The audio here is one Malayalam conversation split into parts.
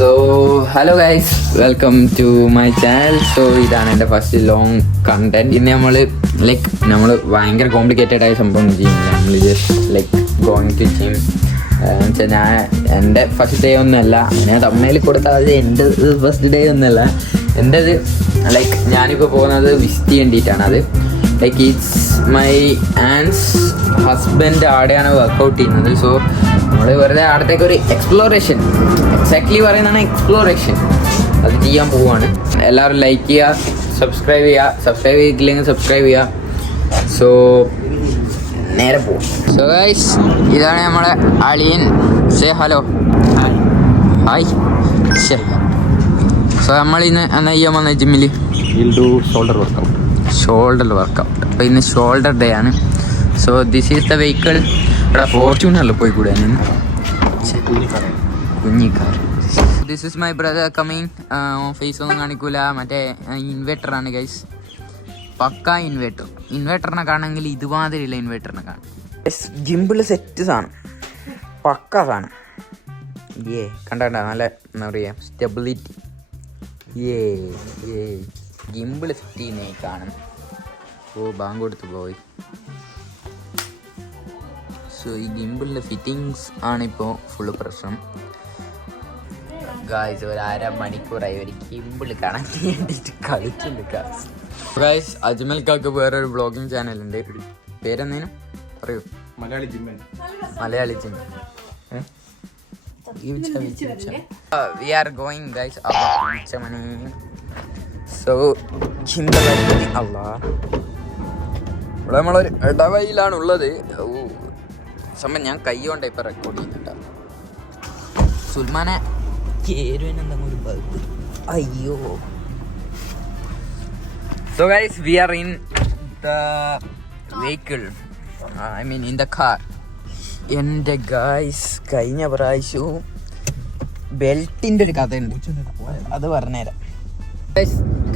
So hello guys, welcome to my channel. So ഇതാണ് എൻ്റെ ഫസ്റ്റ് ലോങ് കണ്ടന്റ്. ഇന്ന് നമ്മൾ ഭയങ്കര കോംപ്ലിക്കേറ്റഡ് ആയ സംഭവം ചെയ്യുന്നില്ല. നമ്മൾ ജസ്റ്റ് ഗോയിങ് ടു ജിം. വെച്ചാൽ ഞാൻ എൻ്റെ ഫസ്റ്റ് ഡേ ഒന്നുമല്ല, ഞാൻ തമ്മയിൽ കൊടുത്താൽ അത് എൻ്റെ ഫസ്റ്റ് ഡേ ഒന്നുമല്ല. എൻ്റെത് ഞാനിപ്പോൾ പോകുന്നത് വിസിറ്റ് ചെയ്യേണ്ടിയിട്ടാണ്. അത് ഇറ്റ്സ് മൈ ആൻഡ്സ് ഹസ്ബൻഡ് ആടെയാണ് വർക്കൗട്ട് ചെയ്യുന്നത്. സോ നമ്മൾ വെറുതെ അവിടത്തേക്ക് ഒരു എക്സ്പ്ലോറേഷൻ, എക്സാക്ട്ലി പറയുന്നതാണ് എക്സ്പ്ലോറേഷൻ, അത് ചെയ്യാൻ പോവുകയാണ്. എല്ലാവരും ലൈക്ക് ചെയ്യുക, സബ്സ്ക്രൈബ് ചെയ്തിട്ടില്ലെങ്കിൽ സബ്സ്ക്രൈബ് ചെയ്യുക. സോ നേരെ പോവും. സോ ഗൈസ്, ഇതാണ് നമ്മളെ അളിയൻ. Say hello. ഹായ്. സോ നമ്മൾ ഇന്ന് എന്നാ ചെയ്യാൻ വന്ന ജിമ്മിൽ ഷോൾഡർ വർക്കൗട്ട്. അപ്പോൾ ഇന്ന് ഷോൾഡർ ഡേ ആണ്. So this is the vehicle. ഇവിടെ ഫോർച്യൂണറിൽ പോയി കൂടെ കുഞ്ഞിക്കാർ. This is my brother coming. Face ഒന്നും കാണിക്കൂല, മറ്റേ ഇൻവെർട്ടറാണ് ഗൈസ്, പക്ക ഇൻവെർട്ടറിനെ കാണണമെങ്കിൽ ഇതുമാതിരിയുള്ള ഇൻവെർട്ടറിനെ കാണും. ജിമ്പിൾ സെറ്റ് സാധനം, പക്ക സാധനം. കണ്ട നല്ല എന്താ പറയുക, സ്റ്റെബിലിറ്റി. ഗിമ്പിൾ സെറ്റ് ചെയ്യുന്നേ കാണും. ബാങ്ക് കൊടുത്ത് പോയി. സോ ഈ ഗിമ്പിളിൻ്റെ ഫിറ്റിങ്സ് ആണിപ്പോൾ ഫുള്ള് പ്രശ്നം ഗായ്സ്. ഒരു അരമണിക്കൂറായി ഒരു ഗിമ്പിൾ കണക്ട് ചെയ്യേണ്ടിട്ട് കളിച്ചില്ല ഗായ്സ്. അജ്മൽക്കാക്ക് വേറൊരു ബ്ലോഗിങ് ചാനലുണ്ട്, പേരെന്തേനും പറയൂ? Malayali ജിമ്മൻ. We are going guys. So ഇവിടെ നമ്മളൊരു ഇടവയിലാണ് ഉള്ളത്. സംഭവം ഞാൻ കൈ കൊണ്ട് ഇപ്പം റെക്കോർഡ് ചെയ്യുന്നുണ്ട്. സുൽമാനെ ഒരു ബഗ്. അയ്യോ. So guys, we are in the vehicle. I mean in the car. എൻ്റെ ഗായ്സ്, കഴിഞ്ഞ പ്രാവശ്യവും ബെൽറ്റിൻ്റെ ഒരു കഥയുണ്ട്, അത് പറഞ്ഞുതരാം.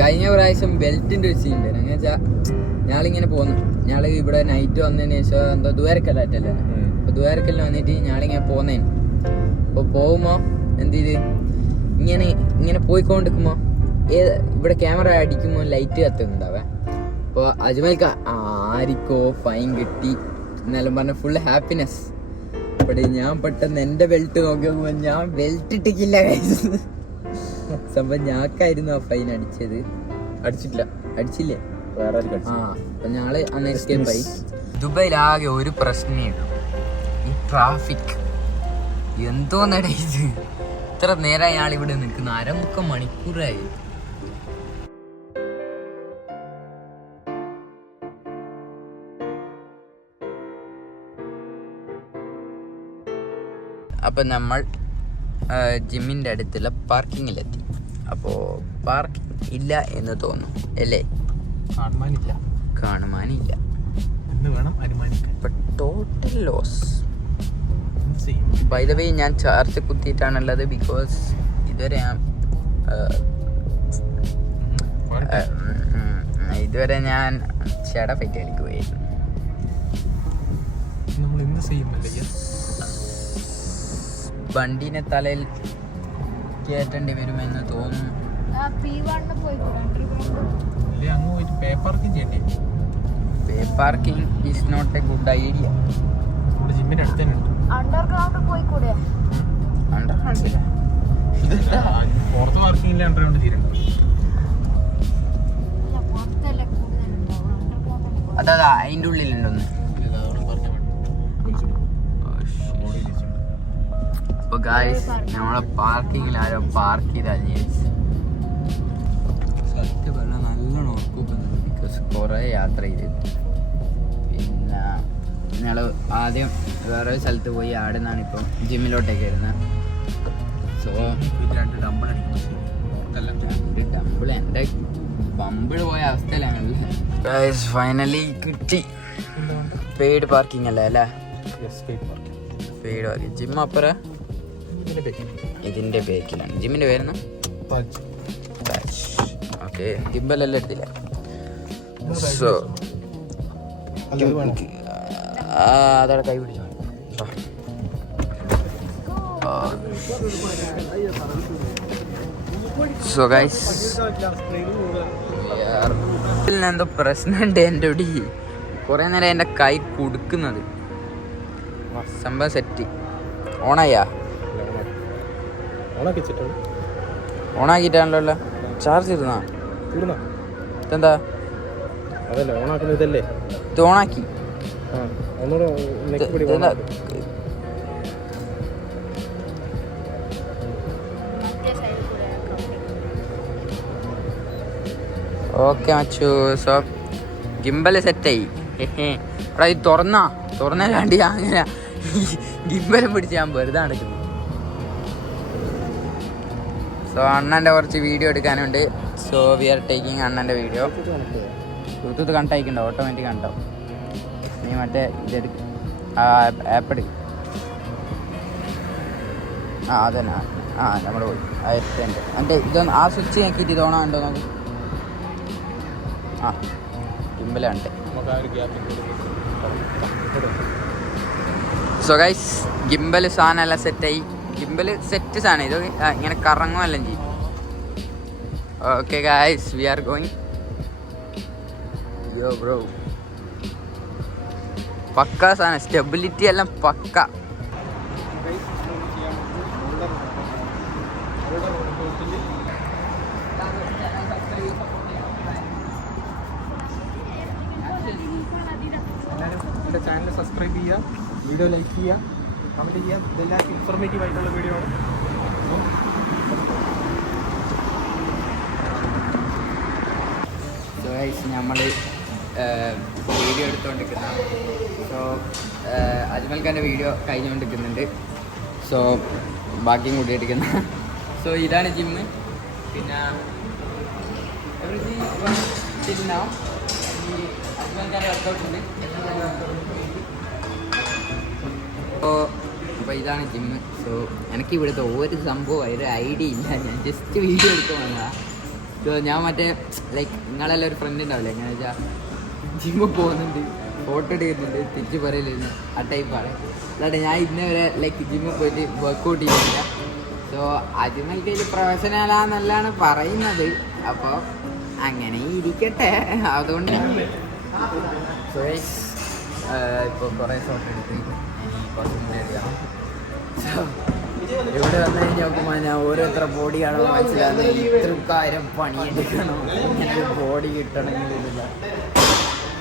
കഴിഞ്ഞ പ്രാവശ്യം ബെൽറ്റിൻ്റെ ഒരു സീൻ ഉണ്ടായിരുന്നു. എന്ന് വെച്ചാൽ ഞാളിങ്ങനെ പോന്നു, ഞാൾ ഇവിടെ നൈറ്റ് വന്നതിന് ശേഷം എന്തോ ദൂരക്കല്ലാറ്റല്ലേ, അപ്പോൾ ദൂരക്കല്ലിൽ വന്നിട്ട് ഞാളിങ്ങനെ പോന്നേന്. അപ്പോൾ പോകുമ്പോൾ എന്ത് ചെയ്ത് ഇങ്ങനെ പോയിക്കൊണ്ടിരിക്കുമ്പോൾ ഇവിടെ ക്യാമറ അടിക്കുമ്പോൾ ലൈറ്റ് കത്തുന്നുണ്ടാവേ. അപ്പോൾ അജ്മൽക്ക് ആരിക്കോ ഫൈൻ കിട്ടി എന്നാലും പറഞ്ഞ ഫുൾ ഹാപ്പിനെസ്. അപ്പോൾ ഞാൻ പെട്ടെന്ന് എൻ്റെ ബെൽറ്റ് നോക്കിയപ്പോൾ ഞാൻ ബെൽറ്റ് ഇട്ടിക്കില്ല. സംഭവം ഞാക്കായിരുന്നു ആ ഫൈൻ അടിച്ചത്. അടിച്ചില്ലേ? അപ്പൊ ഞങ്ങള് അന്ന് എസ്കേപ്പ് ആയി. ദുബൈയിലാകെ ഒരു പ്രശ്നമേ ഉള്ളൂ, ഈ ട്രാഫിക്. എന്തോന്നട ഇത്, ഇത്ര നേരമായി ആൾ ഇവിടെ നിൽക്കുന്ന, 1.5 മണിക്കൂറായി. അപ്പം നമ്മൾ ജിമ്മിൻ്റെ അടുത്തുള്ള പാർക്കിങ്ങിലെത്തി. അപ്പോൾ പാർക്കിംഗ് ഇല്ല എന്ന് തോന്നുന്നു അല്ലേ? കാണുമാനില്ല. Total loss. By the way, ഞാൻ ചാർജ് കുത്തിയിട്ടാണുള്ളത്. ബിക്കോസ് ഇതുവരെ ഞാൻ ഷെഡ ഫൈറ്റ് കളിക്കുകയായിരുന്നു. വണ്ടീനെ തലയിൽ കേട്ടേണ്ടി വരുമെന്ന് തോന്നുന്നു. Pay parking is not a good idea. അതാ അതിൻ്റെ ഉള്ളിലുണ്ടോന്ന്. അപ്പോൾ ഗായ്സ്, നമ്മളെ പാർക്കിങ്ങിൽ ആരോ പാർക്ക് ചെയ്താൽ സത്യം പറഞ്ഞാൽ നല്ലോണം ഉറപ്പിക്കുന്നുണ്ട്. ബിക്കോസ് കുറേ യാത്ര ചെയ്തു. പിന്നെ ഞങ്ങൾ ആദ്യം വേറൊരു സ്ഥലത്ത് പോയി, അവിടെ നിന്നാണ് ഇപ്പം ജിമ്മിലോട്ടേക്ക് വരുന്നത്. സോ 2 ഡംബിൾ എൻ്റെ ബമ്പിൾ പോയ അവസ്ഥയിലാണല്ലേ ഗായ്സ്. ഫൈനലി കിട്ടി. പെയ്ഡ് പാർക്കിംഗ് അല്ലേ? Paid parking. ജിം അപ്പുറം ഇതിൻ്റെ ബേക്കിലാണ്. ജിമ്മിൻ്റെ പേരുന്നു ഓക്കെ. ഗിംബലെല്ലാം എടുത്തില്ല. സോ അതവിടെ കൈ പിടിച്ചോ. സോ ഗൈസ് എന്തോ പ്രശ്നമുണ്ട് എൻ്റെ ഒടി കുറേ നേരം എൻ്റെ കൈ കൊടുക്കുന്നത്. സംഭവം സെറ്റ് ഓണായാ ഓണാക്കിട്ടാണല്ലോ. ചാർജ് ഇരുന്നാ ഇതെന്താ ഇത് ഓണാക്കി. ഓക്കെ മച്ചു. സോ ഗിംബൽ സെറ്റായി. എടാ ഇത് തുറന്നല്ലാണ്ട് അങ്ങനെ ഗിംബലും പിടിച്ച് ഞാൻ വെറുതെ നടക്കുന്നു. സോ അണ്ണൻ്റെ കുറച്ച് വീഡിയോ എടുക്കാനുണ്ട്. സോ വി ആർ ടേക്കിങ് അണ്ണൻ്റെ വീഡിയോ. ബ്ലൂടൂത്ത് കണക്ട് ആയിക്കണ്ടോ? ഓട്ടോമാറ്റിക് കണ്ടാവും. നീ മറ്റേ ഇതെടുക്കും ആപ്പ് എടുക്കും. അതന്നെ നമ്മൾ പോയി 1000 എൻ്റെ ഇതൊന്ന് ആ സ്വിച്ച് നോക്കിയിട്ട് ഇത് ഓണാണ്ടോ നോക്കി. ഗിംബലുണ്ട്. സോ ഗൈസ് ഗിംബൽ സാധനം എല്ലാം സെറ്റായി. ഗിംബൽ സെറ്റ് സാധനം ഇത് ഇങ്ങനെ കറങ്ങുമെല്ലാം ചെയ്യും. Okay guys we are going. യോ ബ്രോ പക്ക സാധനം, സ്റ്റെബിലിറ്റി എല്ലാം പക്ക. ചാനൽ സബ്സ്ക്രൈബ് ചെയ്യുക, വീഡിയോ ലൈക്ക് ചെയ്യുക, കമൻറ്റ് ചെയ്യുക. ഇതെല്ലാം ഇൻഫോർമേറ്റീവ് ആയിട്ടുള്ള വീഡിയോ ആണ്. സോ ഗൈസ് നമ്മൾ വീഡിയോ എടുത്തുകൊണ്ടിരിക്കുന്ന സോ അജ്മൽ ഖാൻ്റെ വീഡിയോ കഴിഞ്ഞുകൊണ്ടിരിക്കുന്നുണ്ട്. സോ ബാക്കിയും കൂടി എടുക്കുന്ന. സോ ഇതാണ് ജിമ്മ്. പിന്നെ അജ്മൽ ഖാൻ്റെ വർക്കൗട്ട് ഉണ്ട്. അപ്പോൾ ഇതാണ് ജിമ്മ്. സോ എനിക്ക് ഇവിടുത്തെ ഒരു സംഭവം ഒരു ഐഡിയ ഇല്ല. ഞാൻ ജസ്റ്റ് വീഡിയോ എടുക്കാൻ വന്നതാണ്. സോ ഞാൻ മറ്റേ ലൈക്ക് നിങ്ങളെല്ലാം ഒരു ഫ്രണ്ട് ഉണ്ടാവില്ലേ, എങ്ങനെ വെച്ചാൽ ജിമ്മിൽ പോകുന്നുണ്ട്, ഫോട്ടോ എടുക്കുന്നുണ്ട്, തിരിച്ച് പറയലില്ല, ആ ടൈപ്പാണ്. അല്ലാതെ ഞാൻ ഇന്നേ വരെ ലൈക്ക് ജിമ്മിൽ പോയിട്ട് വർക്കൗട്ട് ചെയ്യുന്നില്ല. സോ അജ്മൽക്ക് ഇതിൽ പ്രൊഫഷണലാണെന്നല്ലാണ് പറയുന്നത്. അപ്പോൾ അങ്ങനെ ഇരിക്കട്ടെ. അതുകൊണ്ട് സോ ഇപ്പോൾ കുറേ ഷോട്ട് എടുത്ത് കുറച്ചും കൂടി എടുക്കണം. സോ ഇവിടെ വന്നു കഴിഞ്ഞ് നോക്കുമ്പോൾ ഞാൻ ഓരോരുത്തർ ബോഡിയാണോ മനസ്സിലാകുന്നത്. ഇത്ര കാര്യം പണിയെടുക്കണം, ഇങ്ങനെ ബോഡി കിട്ടണമെന്നില്ല.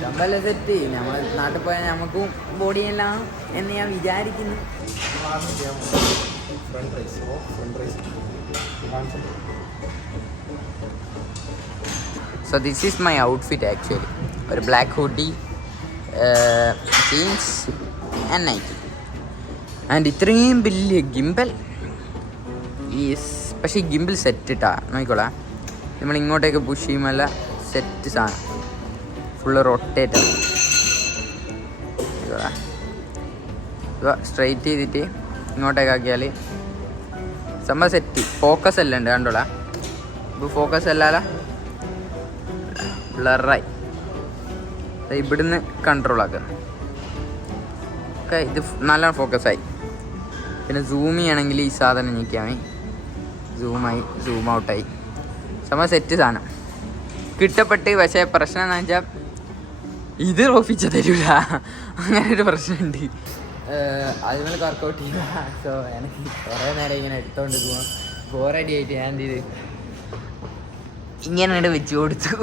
നമ്മളെ സെറ്റ് നമ്മൾ നാട്ടിൽ പോയാൽ നമുക്കും ബോഡിയെല്ലാം എന്ന് ഞാൻ വിചാരിക്കുന്നു. So this is my outfit actually. ഒരു black hoodie, jeans and nightie. And ഇത്രയും വലിയ ഗിംബൽ ഈസ്. പക്ഷേ ഈ ഗിംബൽ സെറ്റ് ഇട്ടാ നോക്കിക്കോളാം. നമ്മൾ ഇങ്ങോട്ടേക്ക് പുഷ് ചെയ്യുമല്ല സെറ്റ് സാധനം ഫുള്ള് റൊട്ടേറ്റ് ആണ്. സ്ട്രൈറ്റ് ചെയ്തിട്ട് ഇങ്ങോട്ടേക്കാക്കിയാൽ സംഭവം സെറ്റ്. ഫോക്കസ് എല്ലാം ഉണ്ട് കണ്ടോളാം. ഇപ്പോൾ ഫോക്കസ് അല്ലാല ബ്ലറായി. ഇവിടുന്ന് കൺട്രോൾ ആക്കുക. ഓക്കെ ഇത് നല്ല ഫോക്കസായി. പിന്നെ സൂം ചെയ്യണമെങ്കിൽ ഈ സാധനം ഞെക്കിയാൽ മതി. സൂമായി സൂം ഔട്ടായി. സംഭവം സെറ്റ് സാധനം കിട്ടപ്പെട്ട്. പക്ഷേ പ്രശ്നം എന്ന് വെച്ചാൽ ഇത് റോപ്പിച്ച തരൂല, അങ്ങനെ ഒരു പ്രശ്നമുണ്ട്. അതുപോലെ വർക്കൗട്ട് ചെയ്യുക. സോ എനിക്ക് കുറേ നേരം ഇങ്ങനെ എടുത്തോണ്ട് പോവാം. ബോറടി ആയിട്ട് ഞാൻ എന്ത് ചെയ്ത് ഇങ്ങനെ വെച്ച് കൊടുത്തു.